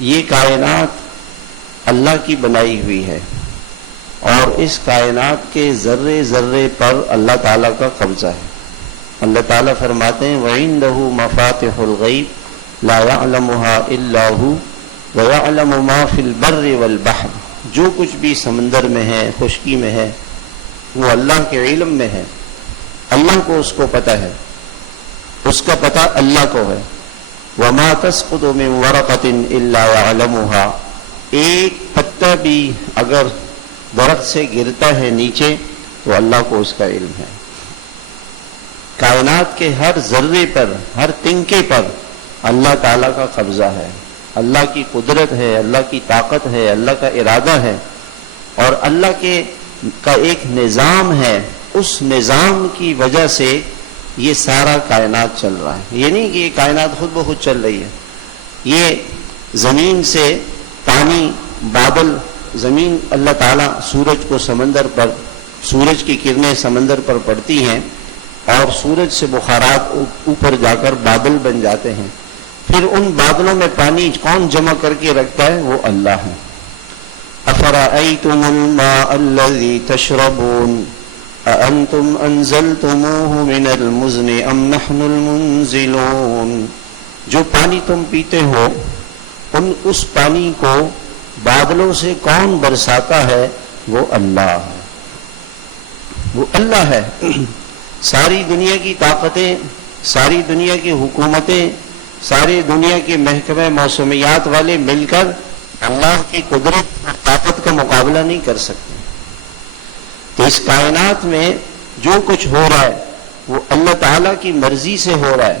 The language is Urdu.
یہ کائنات اللہ کی بنائی ہوئی ہے اور اس کائنات کے ذرے ذرے پر اللہ تعالیٰ کا قبضہ ہے۔ اللہ تعالیٰ فرماتے ہیں وَعِندَهُ مَفَاتِحُ الْغَيْبِ لَا يَعْلَمُهَا إِلَّا هُوَ وَيَعْلَمُ مَا فِي الْبَرِّ وَالْبَحْرِ، جو کچھ بھی سمندر میں ہے، خشکی میں ہے، وہ اللہ کے علم میں ہے، اللہ کو اس کو پتہ ہے، اس کا پتہ اللہ کو ہے۔ وَمَا تَسْقُطُ مِن وَرَقَةٍ إِلَّا يَعْلَمُهَا، ایک پتا بھی اگر درخت سے گرتا ہے نیچے تو اللہ کو اس کا علم ہے۔ کائنات کے ہر ذرے پر، ہر تنکے پر اللہ تعالیٰ کا قبضہ ہے، اللہ کی قدرت ہے، اللہ کی طاقت ہے، اللہ کا ارادہ ہے، اور اللہ کا ایک نظام ہے۔ اس نظام کی وجہ سے یہ سارا کائنات چل رہا ہے۔ یہ نہیں کہ یہ کائنات خود بخود چل رہی ہے، یہ زمین سے پانی، بادل، زمین، اللہ تعالیٰ سورج کو سمندر پر، سورج کی کرنیں سمندر پر پڑتی ہیں اور سورج سے بخارات اوپر جا کر بادل بن جاتے ہیں، پھر ان بادلوں میں پانی کون جمع کر کے رکھتا ہے؟ وہ اللہ ہے۔ أَفَرَأَيْتُمُ الْمَاءَ الَّذِي تَشْرَبُونَ أَأَنْتُمْ أَنزَلْتُمُوهُ مِنَ الْمُزْنِ أَمْ نَحْنُ الْمُنزِلُونَ، جو پانی تم پیتے ہو اس پانی کو بادلوں سے کون برساتا ہے؟ وہ اللہ ہے، وہ اللہ ہے۔ ساری دنیا کی طاقتیں، ساری دنیا کی حکومتیں، ساری دنیا کے محکمہ موسمیات والے مل کر اللہ کی قدرت اور طاقت کا مقابلہ نہیں کر سکتے۔ تو اس کائنات میں جو کچھ ہو رہا ہے وہ اللہ تعالیٰ کی مرضی سے ہو رہا ہے۔